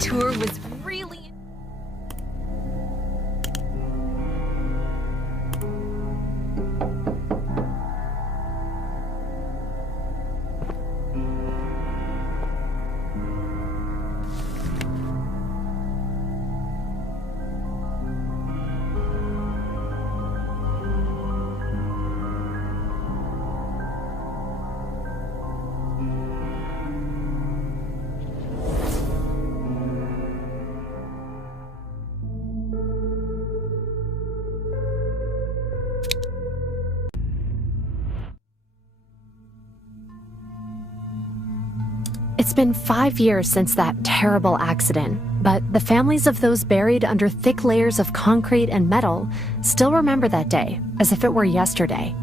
tour was really... It's been 5 years since that terrible accident, but the families of those buried under thick layers of concrete and metal still remember that day as if it were yesterday.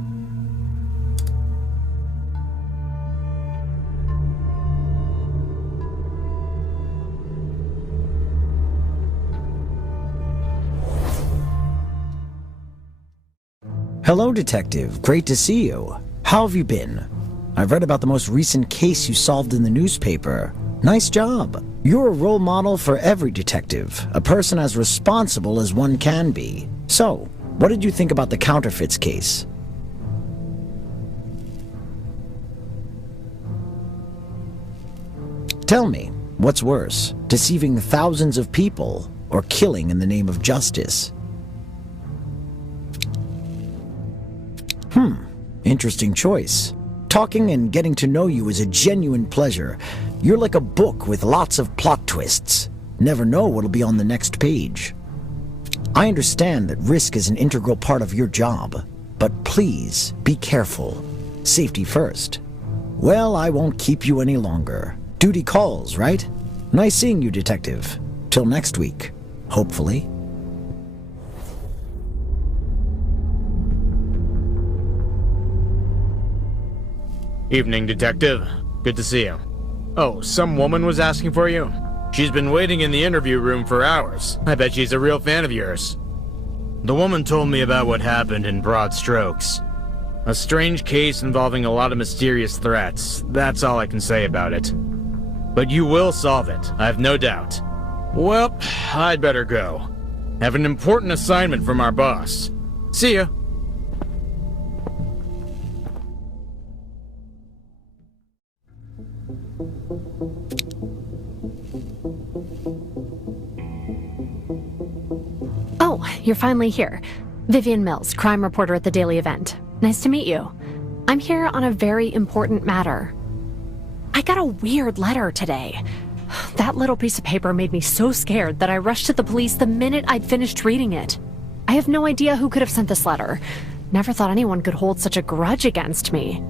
Hello, Detective. Great to see you. How have you been? I've read about the most recent case you solved in the newspaper. Nice job. You're a role model for every detective, a person as responsible as one can be. So, what did you think about the counterfeits case? Tell me, what's worse, deceiving thousands of people or killing in the name of justice? Interesting choice. Talking and getting to know you is a genuine pleasure. You're like a book with lots of plot twists. Never know what'll be on the next page. I understand that risk is an integral part of your job, but please be careful. Safety first. Well, I won't keep you any longer. Duty calls, right? Nice seeing you, Detective. Till next week, hopefully. Evening, Detective. Good to see you. Oh, some woman was asking for you? She's been waiting in the interview room for hours. I bet she's a real fan of yours. The woman told me about what happened in broad strokes. A strange case involving a lot of mysterious threats. That's all I can say about it. But you will solve it, I have no doubt. Well, I'd better go. Have an important assignment from our boss. See ya. Oh, you're finally here. Vivian Mills, crime reporter at the Daily Event. Nice to meet you. I'm here on a very important matter. I got a weird letter today. That little piece of paper made me so scared that I rushed to the police the minute I'd finished reading it. I have no idea who could have sent this letter. Never thought anyone could hold such a grudge against me.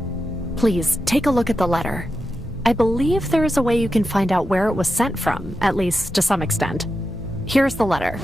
Please, take a look at the letter. I believe there is a way you can find out where it was sent from, at least to some extent. Here's the letter.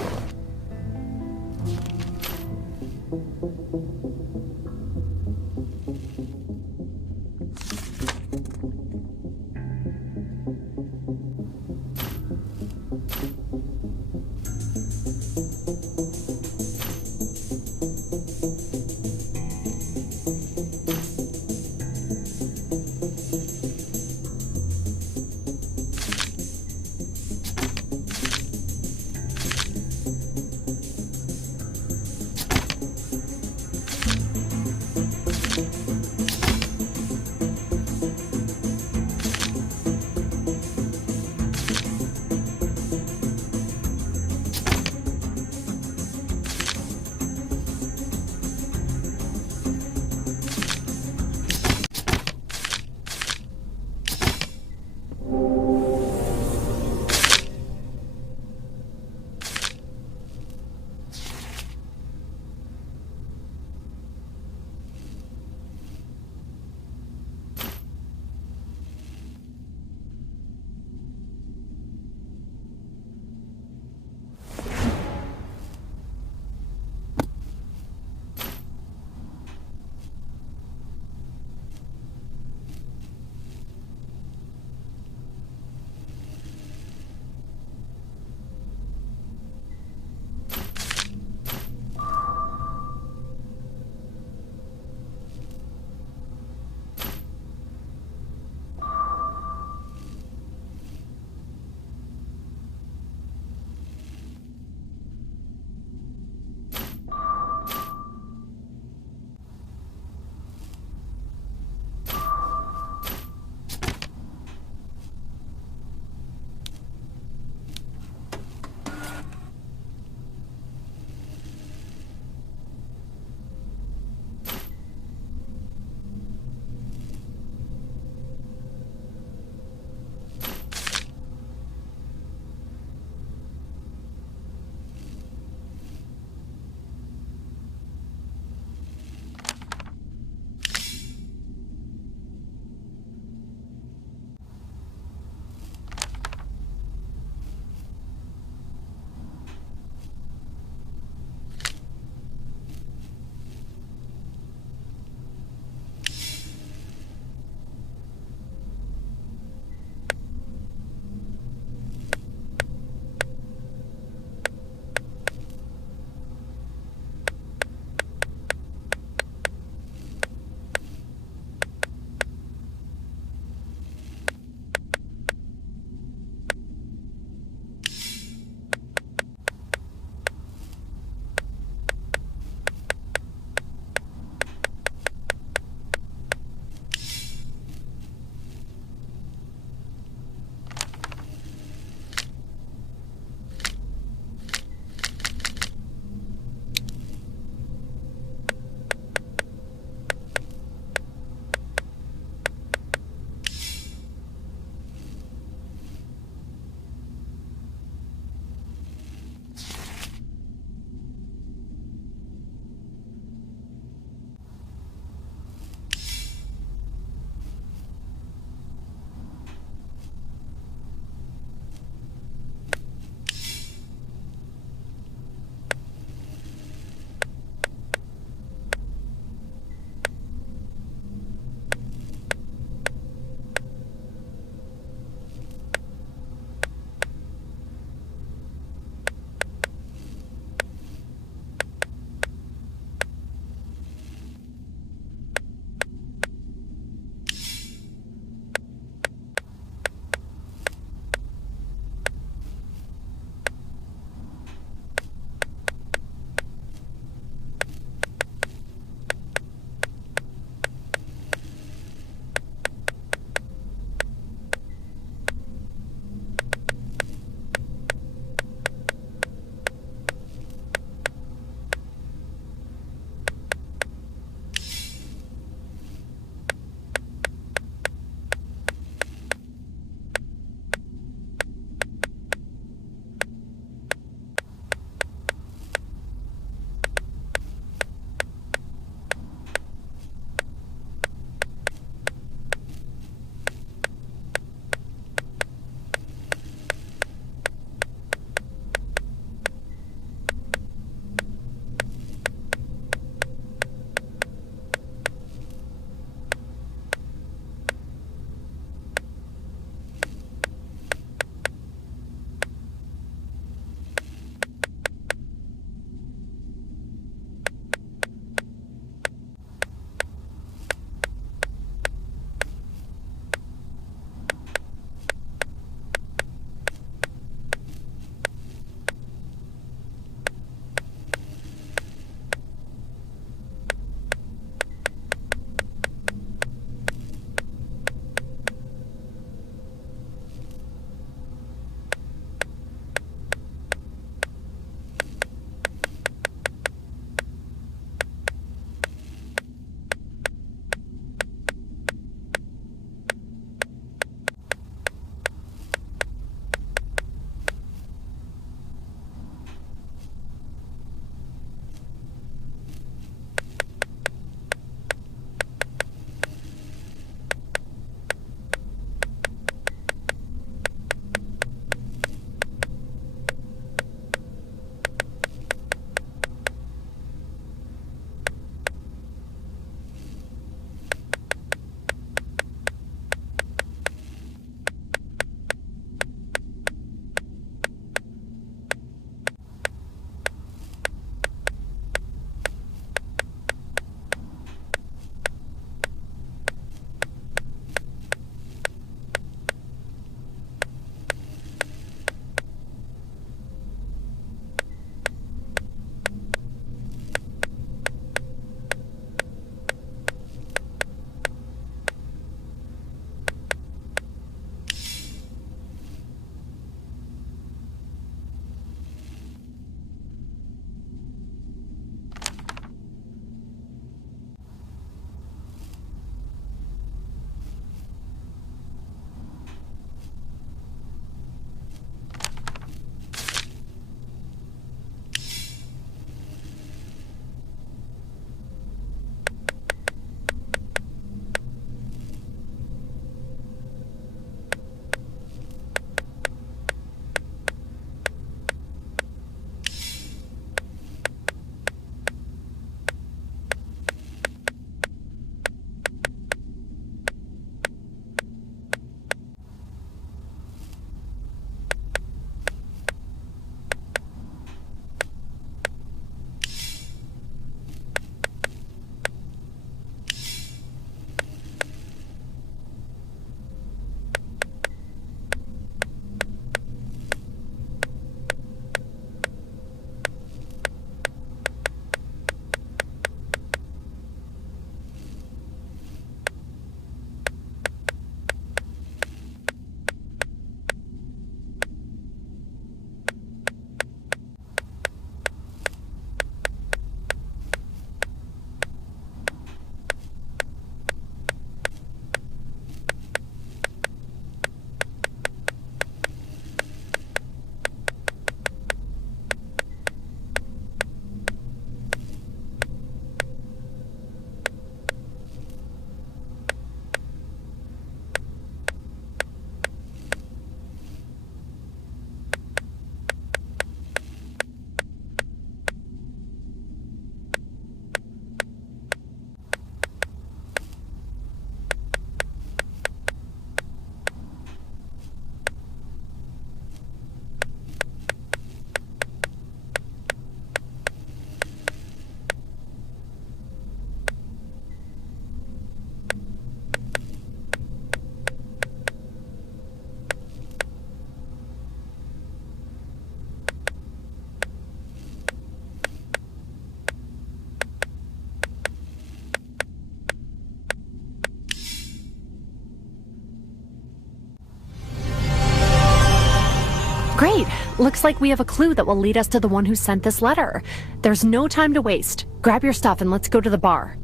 Looks like we have a clue that will lead us to the one who sent this letter. There's no time to waste. Grab your stuff and let's go to the bar.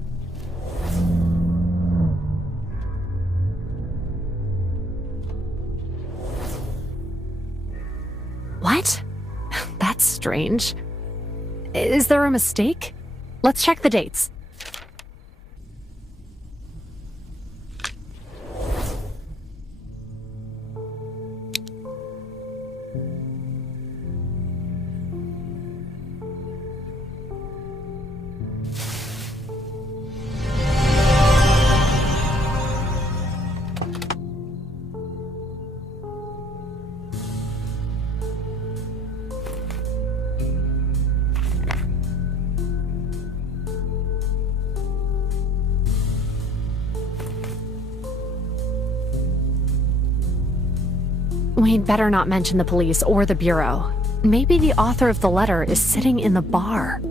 What? That's strange. Is there a mistake? Let's check the dates. We'd better not mention the police or the bureau. Maybe the author of the letter is sitting in the bar.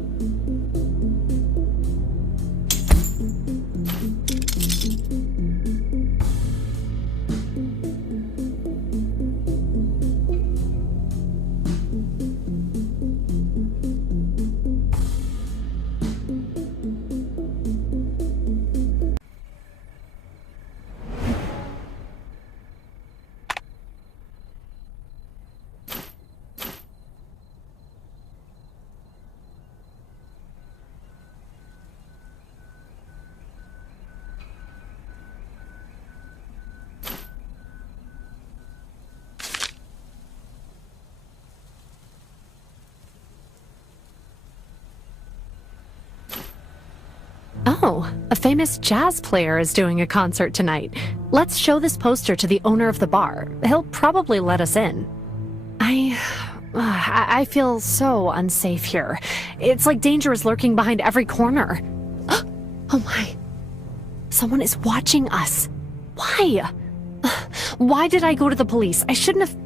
Oh, a famous jazz player is doing a concert tonight. Let's show this poster to the owner of the bar. He'll probably let us in. I feel so unsafe here. It's like danger is lurking behind every corner. Oh my. Someone is watching us. Why? Why did I go to the police? I shouldn't have...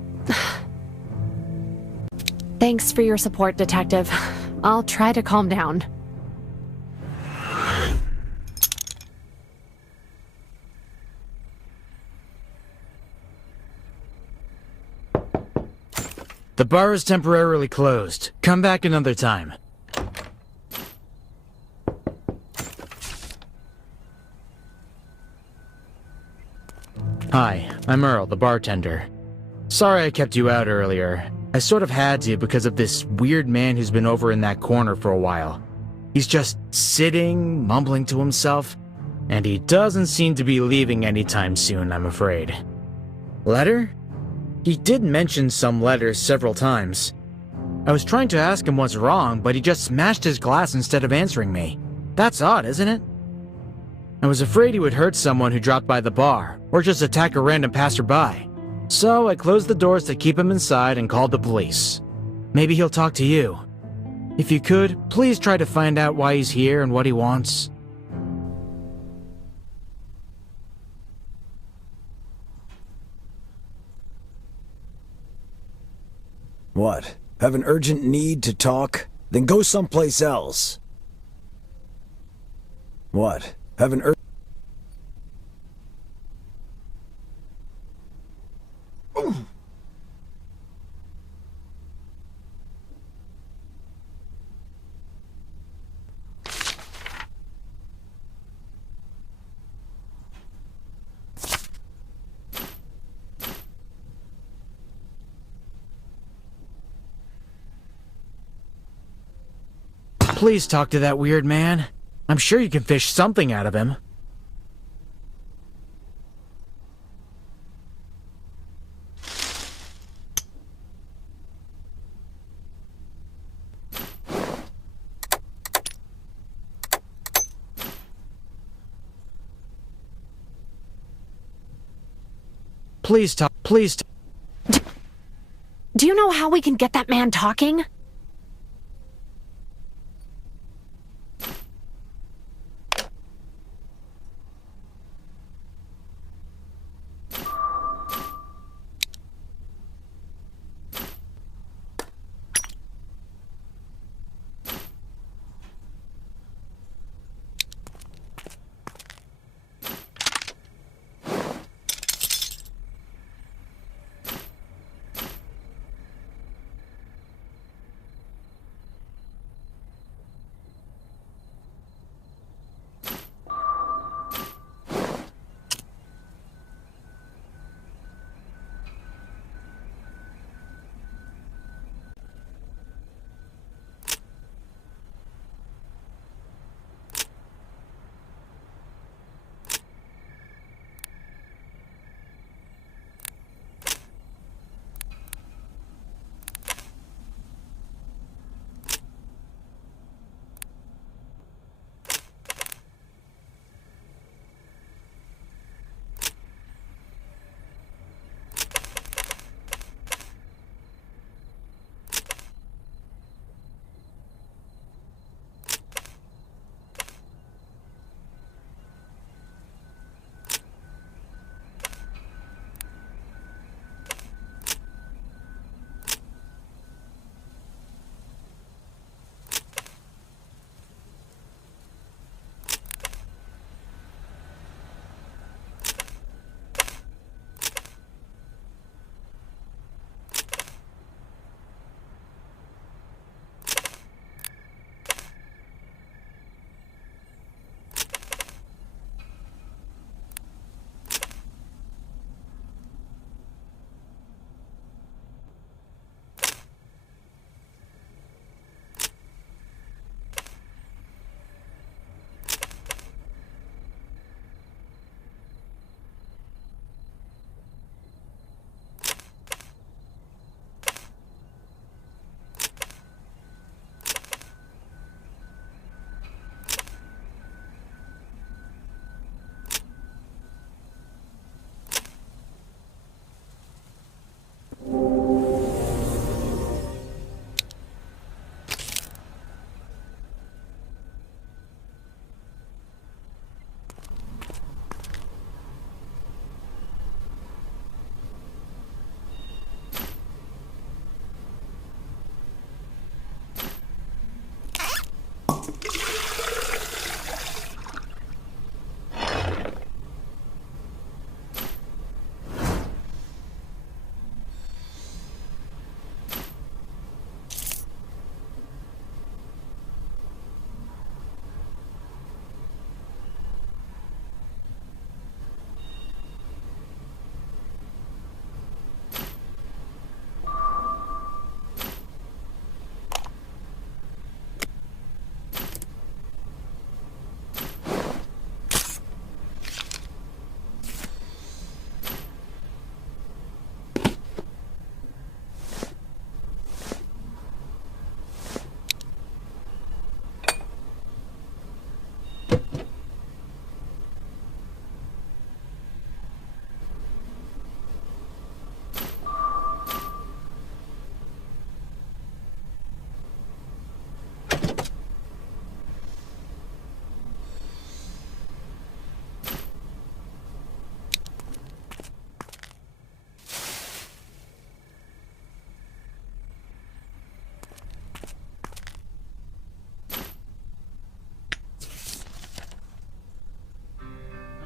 Thanks for your support, Detective. I'll try to calm down. The bar is temporarily closed. Come back another time. Hi, I'm Earl, the bartender. Sorry I kept you out earlier. I sort of had to because of this weird man who's been over in that corner for a while. He's just sitting, mumbling to himself, and he doesn't seem to be leaving anytime soon, I'm afraid. Letter? He did mention some letters several times. I was trying to ask him what's wrong, but he just smashed his glass instead of answering me. That's odd, isn't it? I was afraid he would hurt someone who dropped by the bar, or just attack a random passerby. So I closed the doors to keep him inside and called the police. Maybe he'll talk to you. If you could, please try to find out why he's here and what he wants. What? Have an urgent need to talk? Then go someplace else. What? Have an urgent... Please talk to that weird man. I'm sure you can fish something out of him. Please talk. Do you know how we can get that man talking?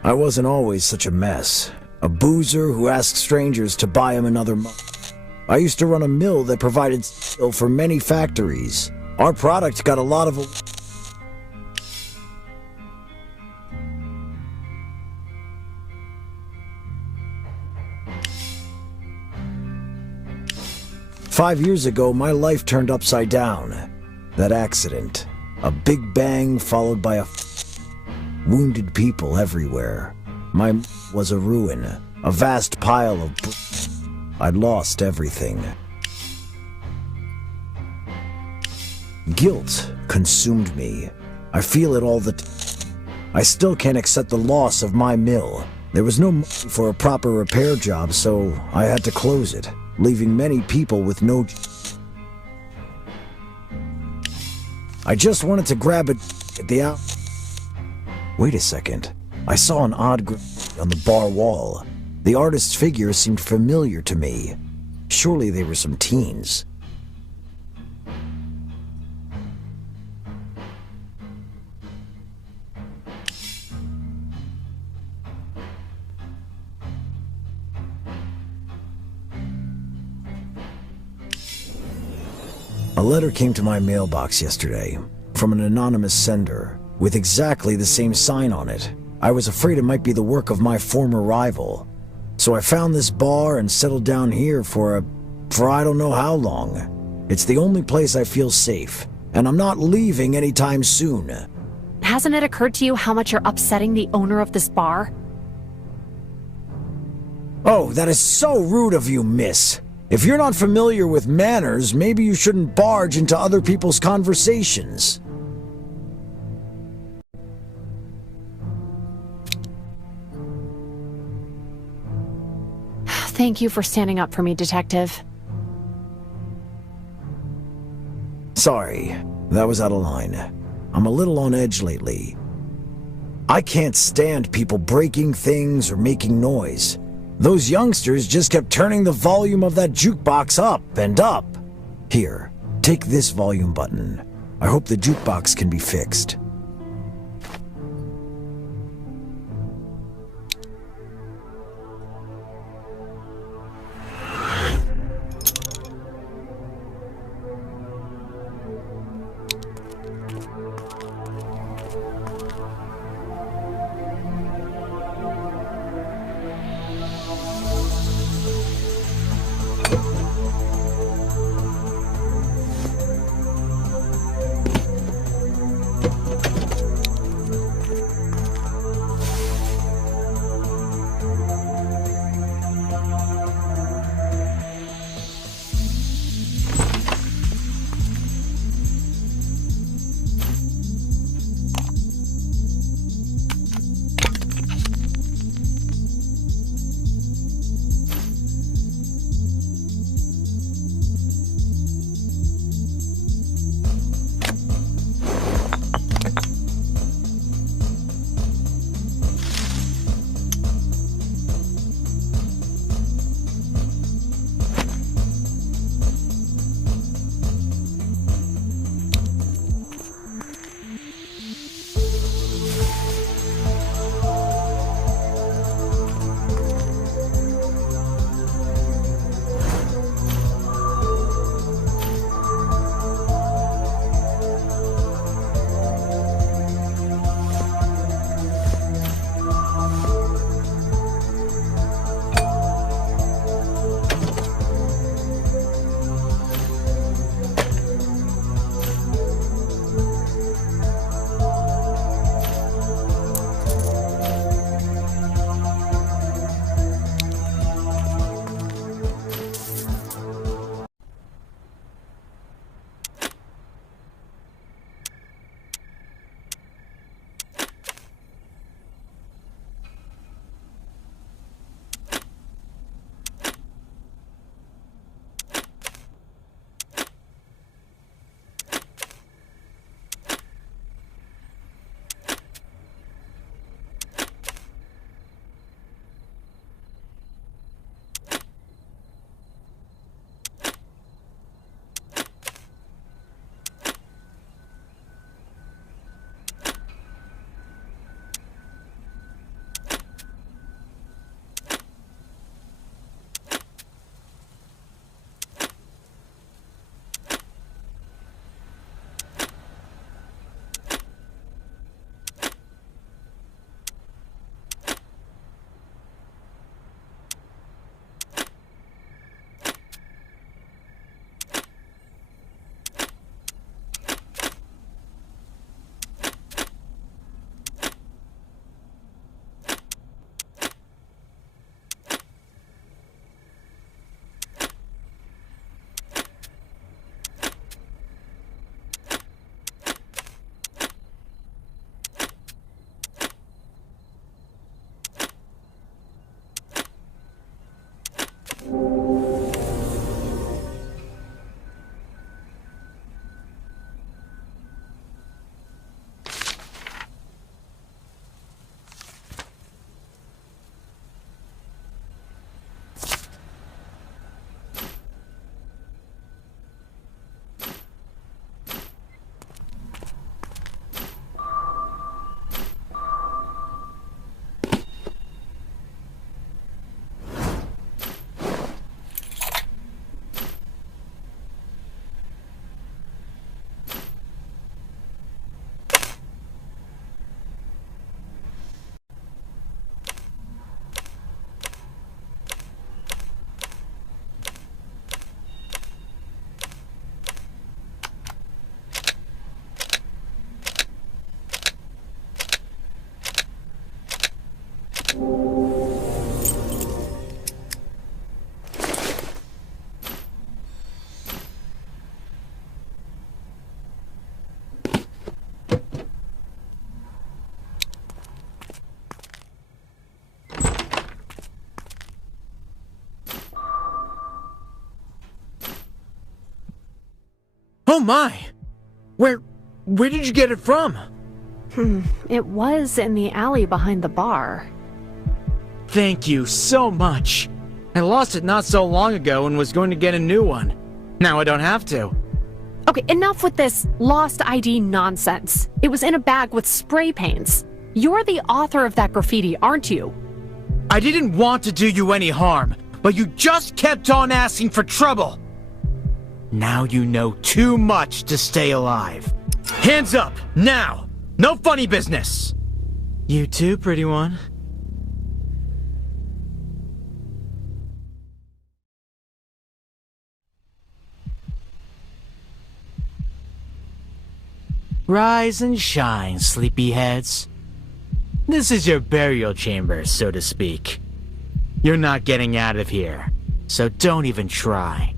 I wasn't always such a mess. A boozer who asked strangers to buy him another month. I used to run a mill that provided steel for many factories. Our product got a lot of... 5 years ago, my life turned upside down. That accident. A big bang followed by wounded people everywhere. My was a ruin. A vast pile of... I'd lost everything. Guilt consumed me. I feel it all the time. I still can't accept the loss of my mill. There was no money for a proper repair job, so I had to close it, leaving many people with no... I just wanted to grab it at the out... Wait a second. I saw an odd graffiti on the bar wall. The artist's figure seemed familiar to me. Surely they were some teens. A letter came to my mailbox yesterday from an anonymous sender with exactly the same sign on it. I was afraid it might be the work of my former rival. So I found this bar and settled down here for I don't know how long. It's the only place I feel safe, and I'm not leaving anytime soon. Hasn't it occurred to you how much you're upsetting the owner of this bar? Oh, that is so rude of you, miss. If you're not familiar with manners, maybe you shouldn't barge into other people's conversations. Thank you for standing up for me, Detective. Sorry, that was out of line. I'm a little on edge lately. I can't stand people breaking things or making noise. Those youngsters just kept turning the volume of that jukebox up and up. Here, take this volume button. I hope the jukebox can be fixed. Oh my! Where did you get it from? It was in the alley behind the bar. Thank you so much. I lost it not so long ago and was going to get a new one. Now I don't have to. Okay, enough with this lost ID nonsense. It was in a bag with spray paints. You're the author of that graffiti, aren't you? I didn't want to do you any harm, but you just kept on asking for trouble. Now you know too much to stay alive. Hands up, now! No funny business! You too, pretty one. Rise and shine, sleepyheads. This is your burial chamber, so to speak. You're not getting out of here, so don't even try.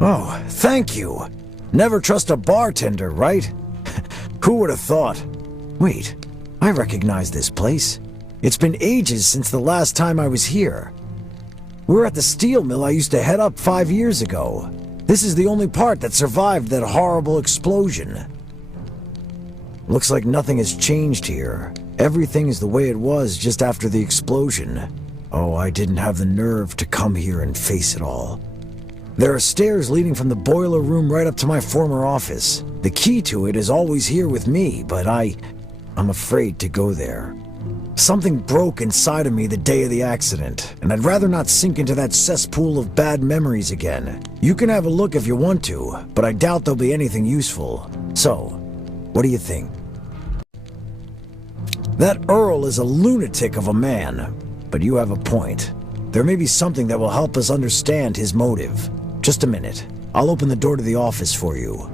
Oh, thank you. Never trust a bartender, right? Who would have thought? Wait, I recognize this place. It's been ages since the last time I was here. We're at the steel mill I used to head up 5 years ago. This is the only part that survived that horrible explosion. Looks like nothing has changed here. Everything is the way it was just after the explosion. Oh, I didn't have the nerve to come here and face it all. There are stairs leading from the boiler room right up to my former office. The key to it is always here with me, but I'm afraid to go there. Something broke inside of me the day of the accident, and I'd rather not sink into that cesspool of bad memories again. You can have a look if you want to, but I doubt there'll be anything useful. So, what do you think? That Earl is a lunatic of a man, but you have a point. There may be something that will help us understand his motive. Just a minute. I'll open the door to the office for you.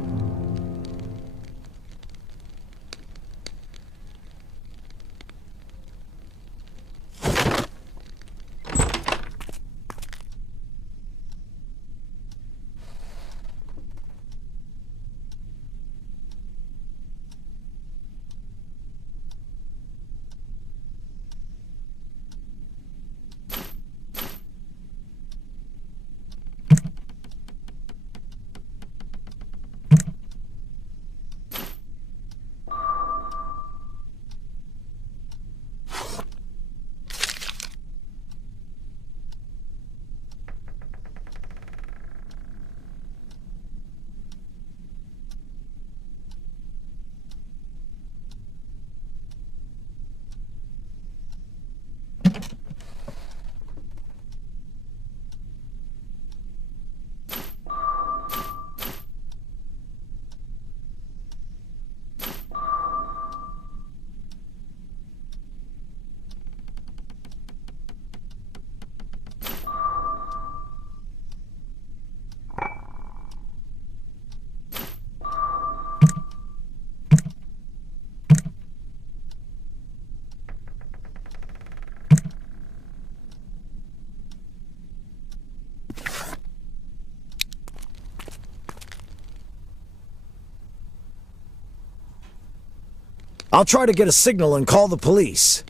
I'll try to get a signal and call the police.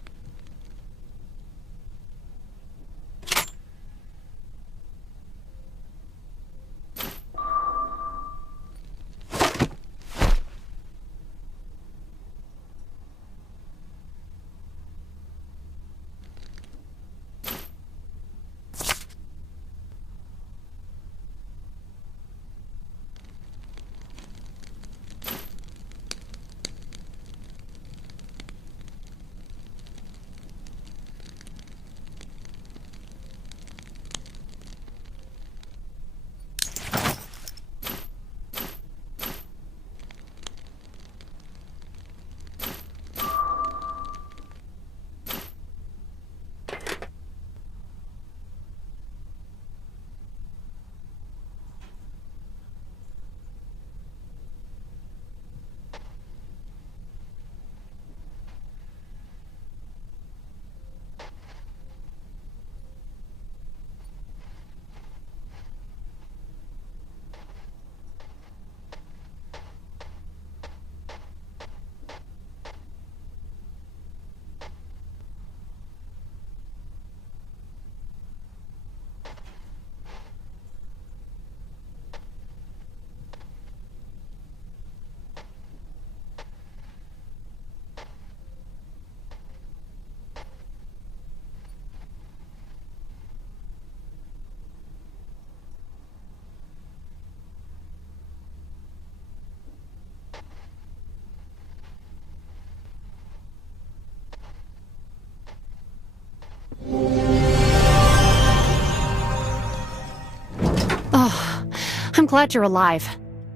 I'm glad you're alive.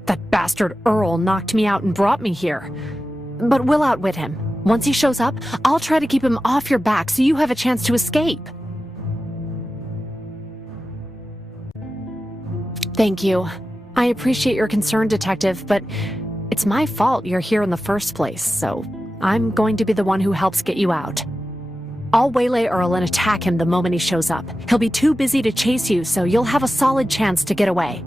That bastard Earl knocked me out and brought me here. But we'll outwit him. Once he shows up, I'll try to keep him off your back so you have a chance to escape. Thank you. I appreciate your concern, Detective, but it's my fault you're here in the first place, so I'm going to be the one who helps get you out. I'll waylay Earl and attack him the moment he shows up. He'll be too busy to chase you, so you'll have a solid chance to get away.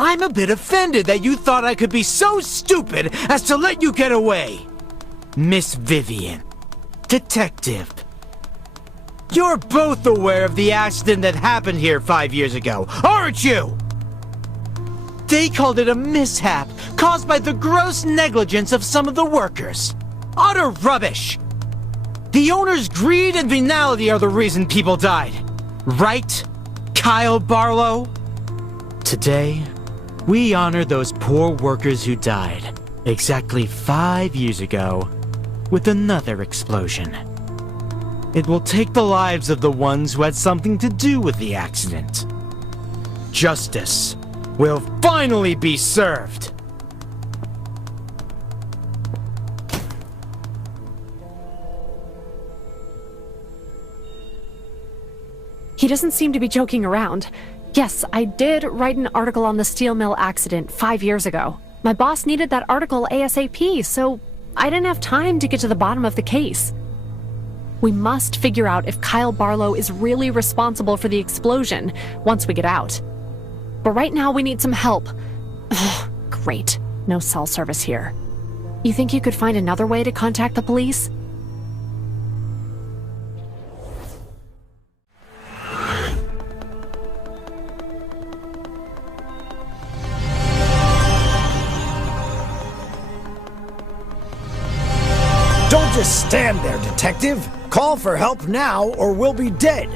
I'm a bit offended that you thought I could be so stupid as to let you get away. Miss Vivian. Detective. You're both aware of the accident that happened here 5 years ago, aren't you? They called it a mishap caused by the gross negligence of some of the workers. Utter rubbish. The owner's greed and venality are the reason people died. Right, Kyle Barlow? Today, we honor those poor workers who died exactly 5 years ago with another explosion. It will take the lives of the ones who had something to do with the accident. Justice will finally be served. He doesn't seem to be joking around. Yes, I did write an article on the steel mill accident 5 years ago. My boss needed that article ASAP, so I didn't have time to get to the bottom of the case. We must figure out if Kyle Barlow is really responsible for the explosion once we get out. But right now we need some help. Ugh, great. No cell service here. You think you could find another way to contact the police? Don't just stand there, Detective. Call for help now, or we'll be dead.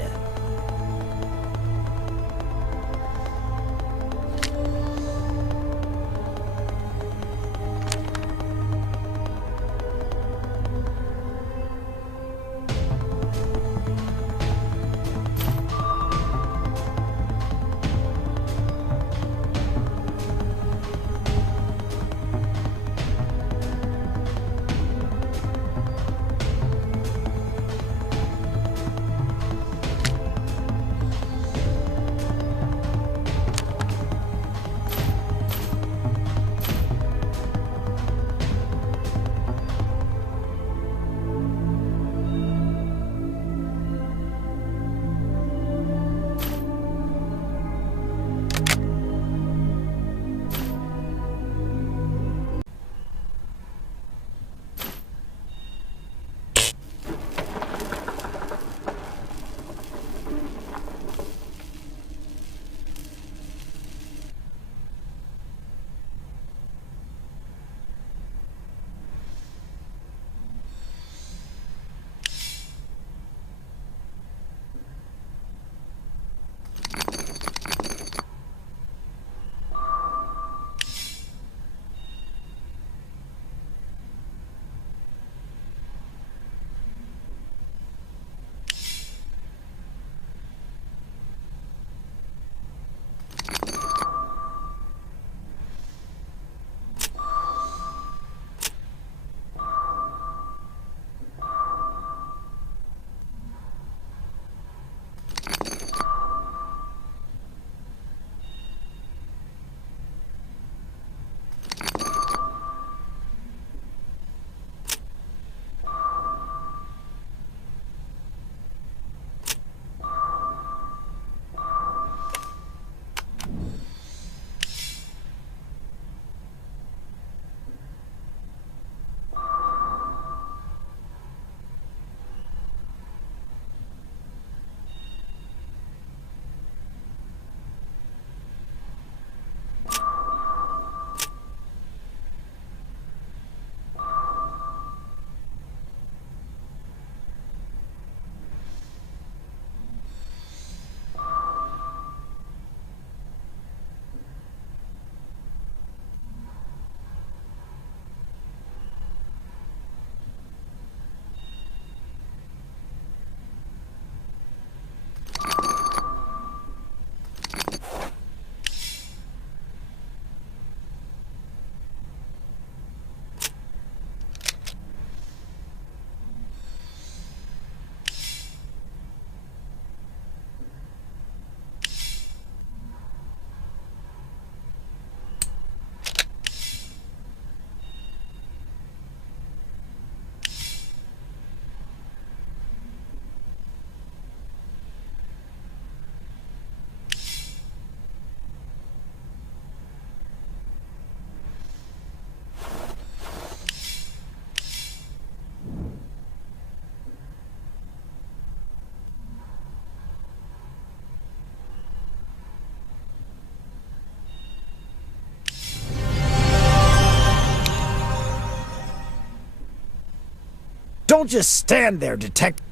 Don't just stand there, detective.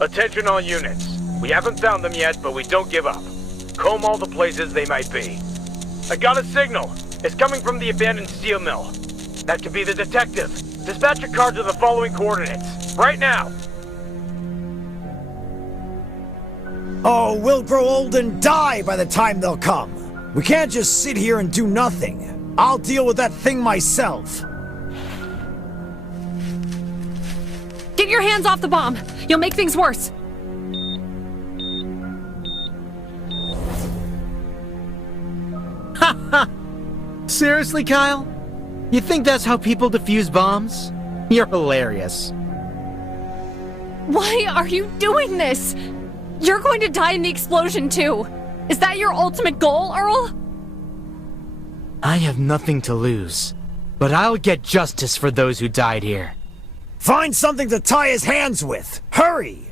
Attention all units. We haven't found them yet, but we don't give up. Comb all the places they might be. I got a signal. It's coming from the abandoned steel mill. That could be the detective. Dispatch a car to the following coordinates. Right now. Oh, we'll grow old and die by the time they'll come. We can't just sit here and do nothing. I'll deal with that thing myself. Get your hands off the bomb! You'll make things worse! Seriously, Kyle? You think that's how people defuse bombs? You're hilarious. Why are you doing this? You're going to die in the explosion too. Is that your ultimate goal, Earl? I have nothing to lose, but I'll get justice for those who died here. Find something to tie his hands with. Hurry!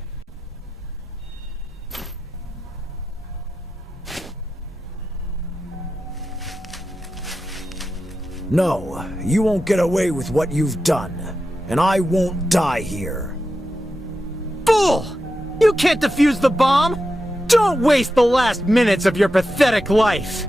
No, you won't get away with what you've done, and I won't die here. Fool! You can't defuse the bomb! Don't waste the last minutes of your pathetic life!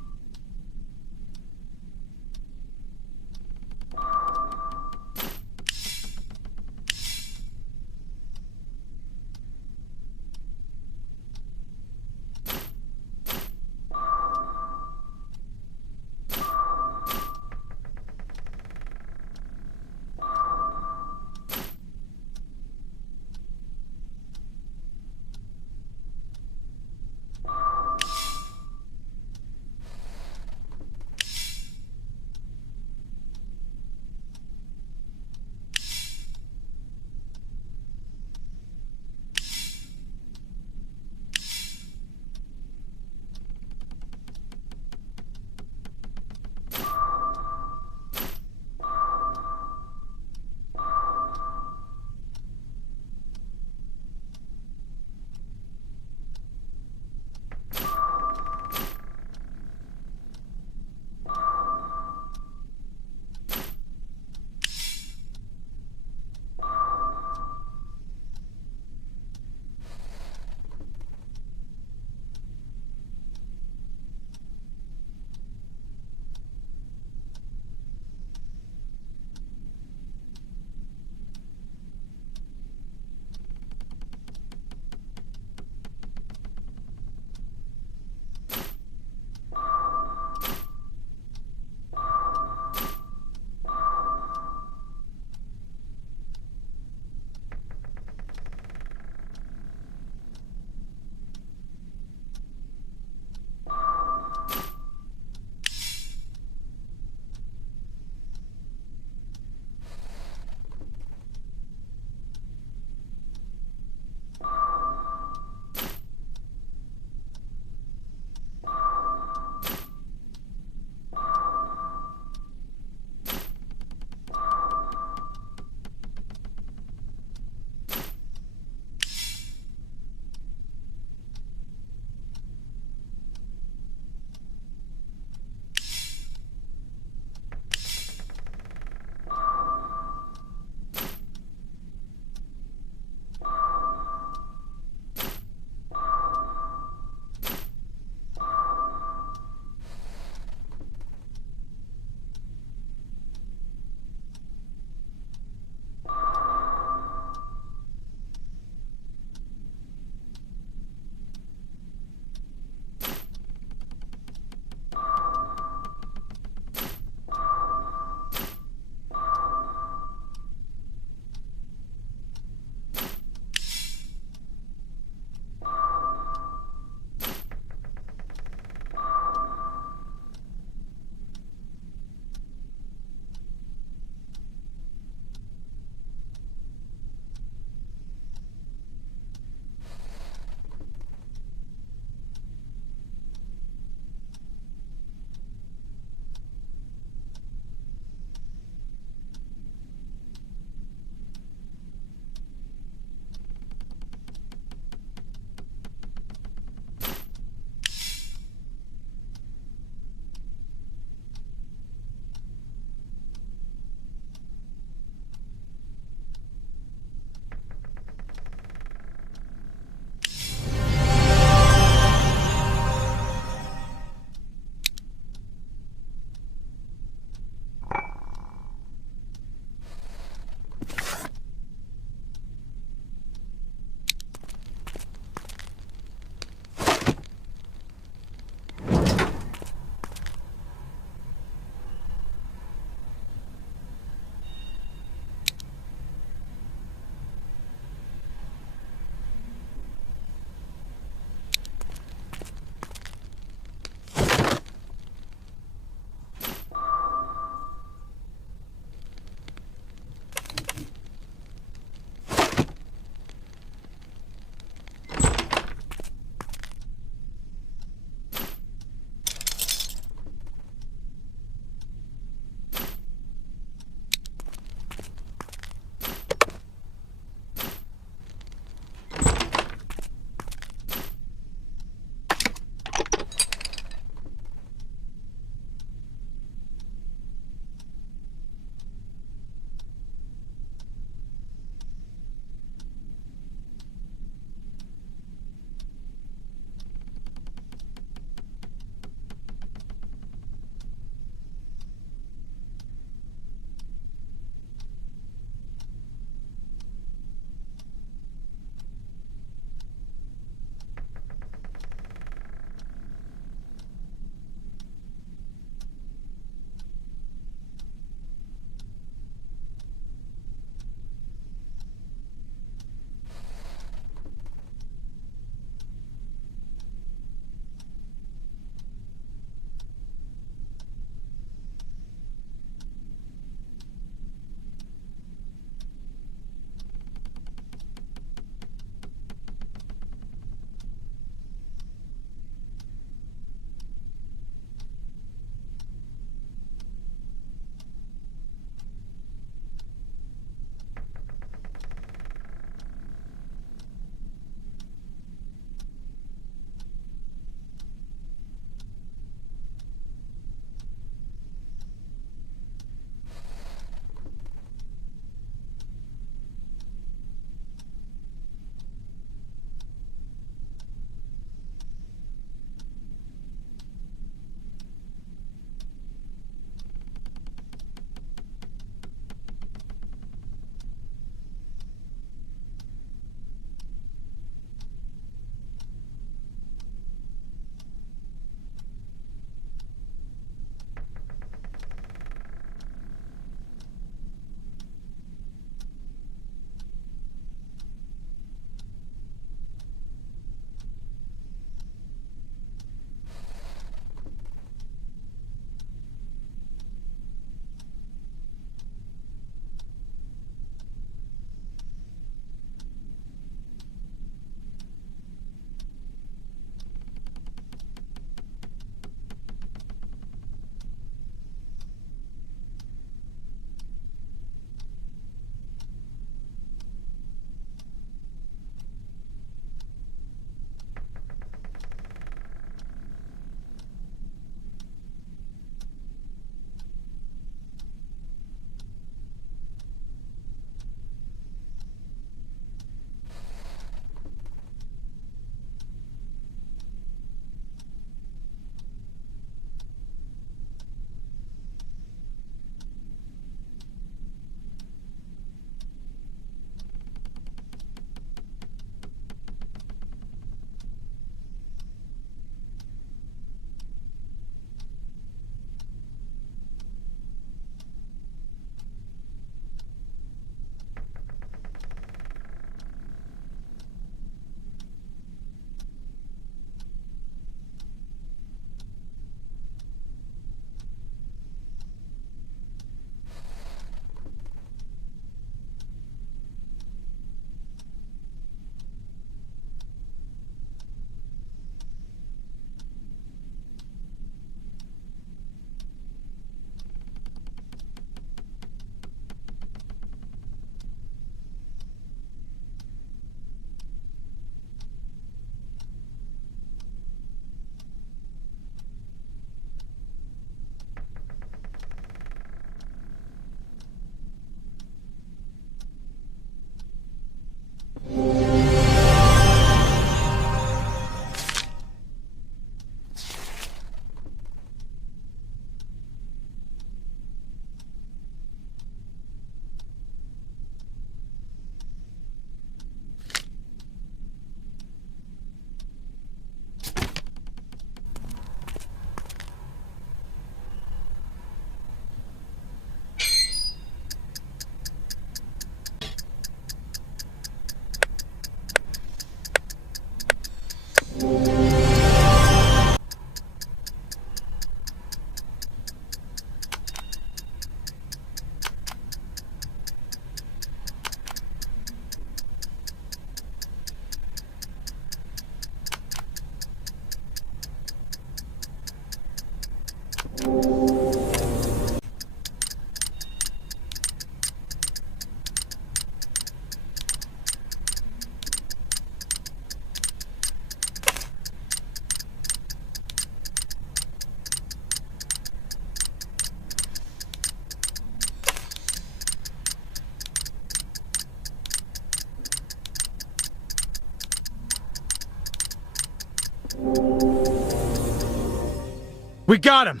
We got him!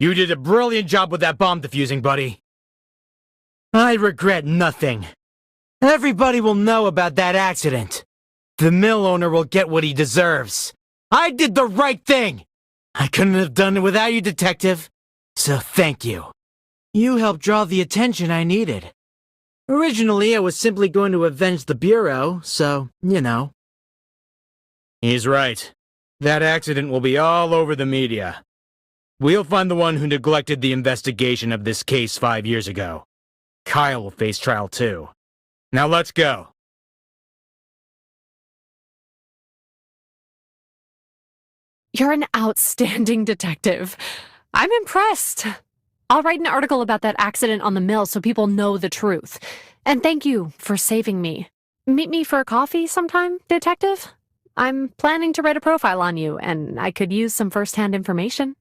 You did a brilliant job with that bomb defusing, buddy. I regret nothing. Everybody will know about that accident. The mill owner will get what he deserves. I did the right thing! I couldn't have done it without you, Detective. So thank you. You helped draw the attention I needed. Originally, I was simply going to avenge the Bureau, so, you know. He's right. That accident will be all over the media. We'll find the one who neglected the investigation of this case 5 years ago. Kyle will face trial too. Now let's go. You're an outstanding detective. I'm impressed. I'll write an article about that accident on the mill so people know the truth. And thank you for saving me. Meet me for a coffee sometime, detective? I'm planning to write a profile on you, and I could use some first-hand information.